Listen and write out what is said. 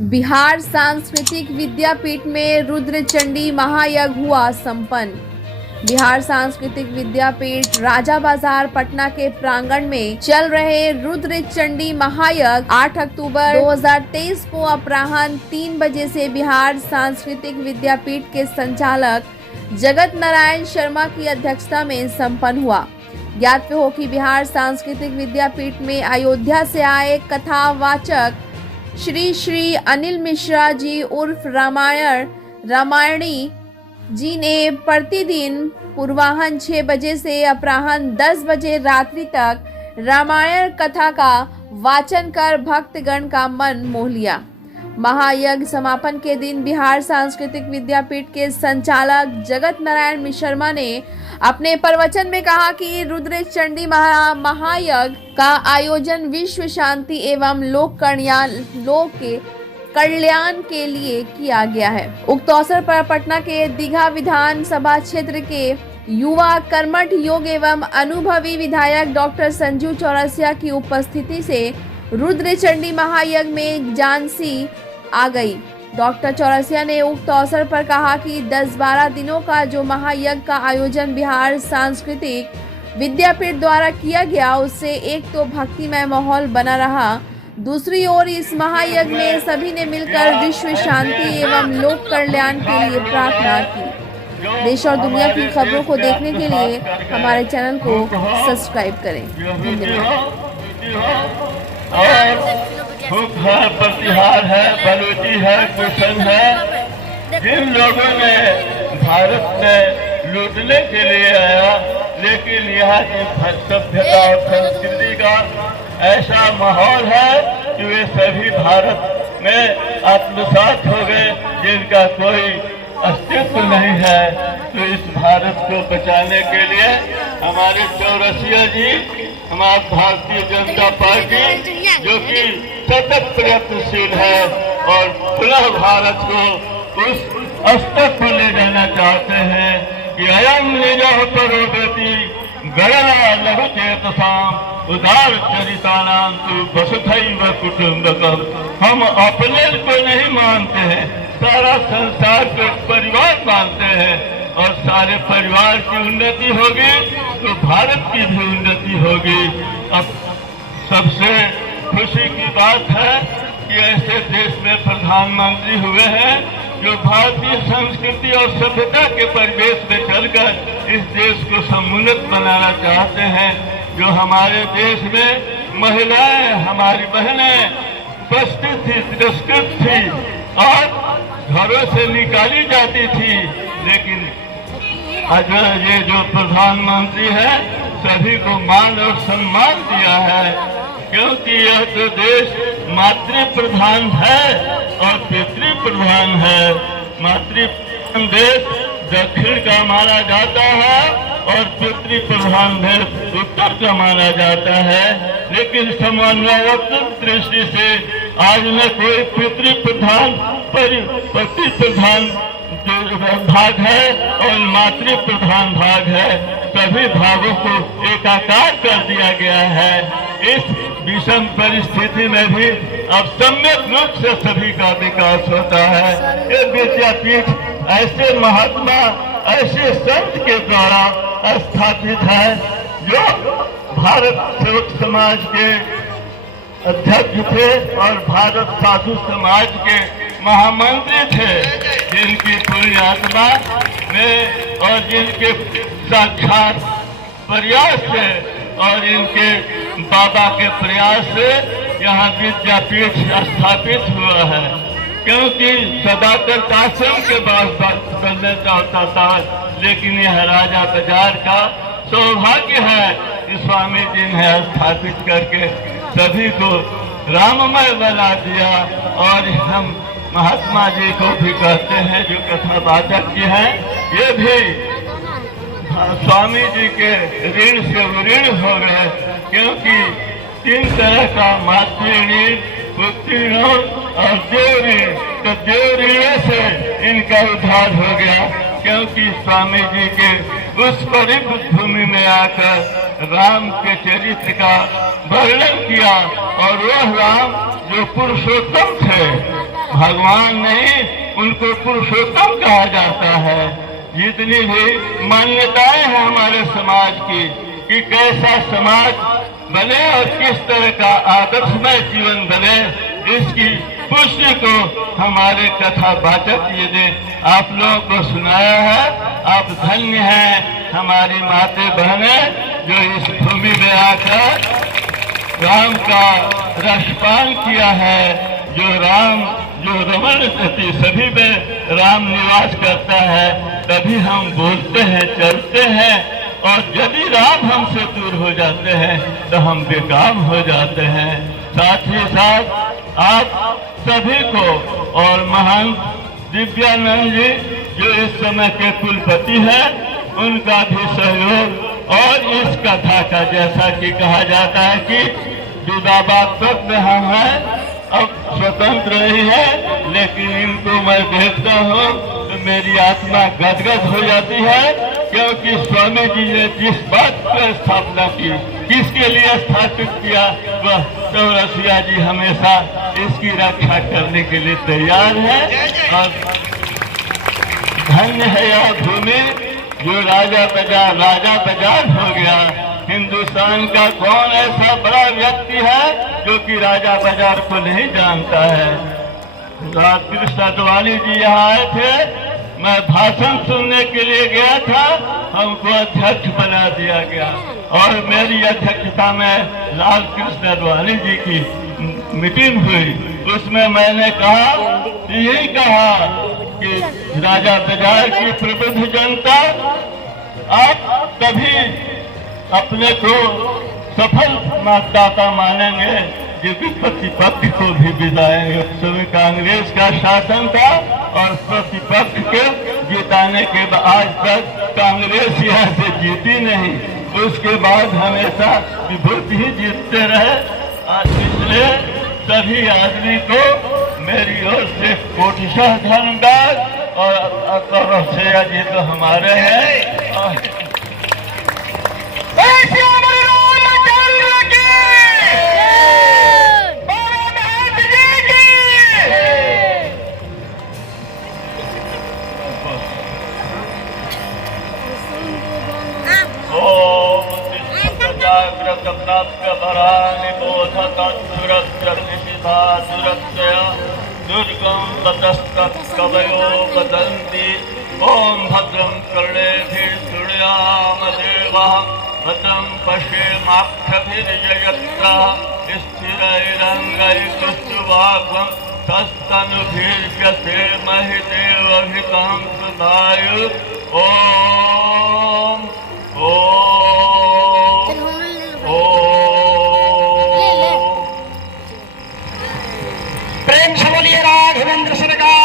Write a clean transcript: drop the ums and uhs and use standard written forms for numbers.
बिहार सांस्कृतिक विद्यापीठ में रुद्र चंडी महायज्ञ हुआ संपन्न। बिहार सांस्कृतिक विद्यापीठ राजा बाजार पटना के प्रांगण में चल रहे रुद्र चंडी महायज्ञ 8 अक्टूबर 2023 को अपराह्न 3 बजे से बिहार सांस्कृतिक विद्यापीठ के संचालक जगत नारायण शर्मा की अध्यक्षता में संपन्न हुआ। ज्ञात हो कि बिहार सांस्कृतिक विद्यापीठ में अयोध्या से आए कथावाचक श्री श्री अनिल मिश्रा जी उर्फ रामायणी जी ने प्रतिदिन पूर्वाह्न 6 बजे से अपराह्न 10 बजे रात्रि तक रामायण कथा का वाचन कर भक्तगण का मन मोह लिया। महायज्ञ समापन के दिन बिहार सांस्कृतिक विद्यापीठ के संचालक जगत नारायण शर्मा ने अपने प्रवचन में कहा कि रुद्र चंडी महायज्ञ का आयोजन विश्व शांति एवं लोक कल्याण के लिए किया गया है। उक्त अवसर पर पटना के दीघा विधानसभा क्षेत्र के युवा कर्मठ योग एवं अनुभवी विधायक डॉक्टर संजू चौरसिया की उपस्थिति से रुद्र चंडी महायज्ञ में जानसी आ गई। डॉक्टर चौरसिया ने उक्त अवसर पर कहा कि 10-12 दिनों का जो महायज्ञ का आयोजन बिहार सांस्कृतिक विद्यापीठ द्वारा किया गया, उससे एक तो भक्तिमय माहौल बना रहा, दूसरी ओर इस महायज्ञ में सभी ने मिलकर विश्व शांति एवं लोक कल्याण के लिए प्रार्थना की। देश और दुनिया की खबरों को देखने के लिए हमारे चैनल को सब्सक्राइब करें। भूख है, प्रतिहार है, बलूची है, कुशन है, जिन लोगों ने भारत में लूटने के लिए आया, लेकिन यहाँ की सभ्यता और संस्कृति का ऐसा माहौल है कि वे सभी भारत में आत्मसात हो गए, जिनका कोई अस्तित्व नहीं है। तो इस भारत को बचाने के लिए हमारे चौरसिया जी, हमारी भारतीय जनता पार्टी जो कि सतत प्रयत्नशील है और पुनः भारत को उस स्तर पर ले जाना चाहते हैं कि अयम निजः परोगति गणना लघु चेतसाम उदार चरितानां तु वसुधैव कुटुम्बकम्। हम अपने को नहीं मानते हैं, सारा संसार को परिवार मानते हैं, और सारे परिवार की उन्नति होगी तो भारत की भी उन्नति होगी। अब सबसे खुशी की बात है कि ऐसे देश में प्रधानमंत्री हुए हैं जो भारतीय संस्कृति और सभ्यता के परिवेश में चलकर इस देश को समुन्नत बनाना चाहते हैं। जो हमारे देश में महिलाएं, हमारी बहनें उपस्थित थी, तिरस्कृत थी और घरों से निकाली जाती थी, लेकिन आज ये जो प्रधानमंत्री है सभी को मान और सम्मान दिया है, क्योंकि यह तो देश मातृ प्रधान है और पितृ प्रधान है। मातृ प्रधान देश दक्षिण का माना जाता है और पितृ प्रधान देश उत्तर का माना जाता है, लेकिन समन्वयात्मक दृष्टि से आज न कोई पितृ प्रधान पति प्रधान भाग है और मातृ प्रधान भाग है। सभी भागों को एकाकार कर दिया गया है। इस विषम परिस्थिति में भी अब सम्यक रूप से सभी का विकास होता है। ये विद्यापीठ ऐसे महात्मा, ऐसे संत के द्वारा स्थापित है जो भारत सेवक समाज के अध्यक्ष थे और भारत साधु समाज के महामंत्री थे, जिनकी पूरी आत्मा में और जिनके साक्षात प्रयास से और इनके बाबा के प्रयास से यहाँ विद्यापीठ स्थापित हुआ है। क्योंकि सदाकर कासिम के पास करना चाहता था, लेकिन यह राजा बाजार का सौभाग्य है कि स्वामी जी ने स्थापित करके सभी को राममय बना दिया। और हम महात्मा जी को भी कहते हैं जो कथावाचक जी हैं, ये भी स्वामी जी के ऋण से ऋण हो गए, क्योंकि 3 तरह का मातृ ऋण, पुत्री ऋण और देव ऋण। तो देव ऋण से इनका उद्धार हो गया, क्योंकि स्वामी जी के उस परिपथ भूमि में आकर राम के चरित्र का वर्णन किया, और वह राम जो पुरुषोत्तम थे, भगवान नहीं, उनको पुरुषोत्तम कहा जाता है। जितनी भी मान्यताएं हैं हमारे समाज की कि कैसा समाज बने और किस तरह का आदर्शमय जीवन बने, इसकी पुष्टि को हमारे कथा वाचक ये ने आप लोगों को सुनाया है। आप धन्य हैं हमारी माते बहनें जो इस भूमि में आकर राम का रसपान किया है। जो रमण गति सभी में राम निवास करता है, तभी हम बोलते हैं, चलते हैं। और यदि राम हमसे दूर हो जाते हैं तो हम बेकाम हो जाते हैं। साथ ही साथ आप सभी को और महान दिव्यानंद जी जो इस समय के कुलपति हैं, उनका भी सहयोग। और इस कथा का जैसा कि कहा जाता है कि विवादात्मक में हम हैं, अब स्वतंत्र नहीं है, लेकिन इनको मैं देखता हूँ तो मेरी आत्मा गदगद हो जाती है। क्योंकि स्वामी जी ने जिस बात पर स्थापना की, किसके लिए स्थापित किया, वह चौरसिया जी हमेशा इसकी रक्षा करने के लिए तैयार है। और धन्य है यह भूमि जो राजा बाजार हो गया। हिंदुस्तान का कौन ऐसा बड़ा व्यक्ति है जो कि राजा बाजार को नहीं जानता है। कृष्ण अडवाणी जी यहाँ आए थे, मैं भाषण सुनने के लिए गया था, हमको अध्यक्ष बना दिया गया। और मेरी अध्यक्षता में लाल कृष्ण अडवाणी जी की मीटिंग हुई। उसमें मैंने यही कहा कि राजा बाजार की प्रबुद्ध जनता, आप कभी अपने को सफल मतदाता मानेंगे जो कि प्रतिपक्ष को भी बिताएंगे। उस समय कांग्रेस का शासन था और प्रतिपक्ष के जिताने के बाद आज तक कांग्रेस यहाँ से जीती नहीं। उसके बाद हमेशा विभूति ही जीतते रहे। आज पिछले सभी आदमी को मेरी ओर से कोटिशः धन्यवाद। और श्रेया जी तो हमारे हैं। दुर्गम ततस्तत्कवयो वदन्ति ओम भद्रं कर्णेभिः शृणुयाम देवः भद्रं पश्येमाक्षभिर्यजत्राः स्थिरैरङ्गैः तस्तनुभिर्यसेमहि देवहितं सुधायु। ओम प्रेम से बोलिए राघवेंद्र सरकार।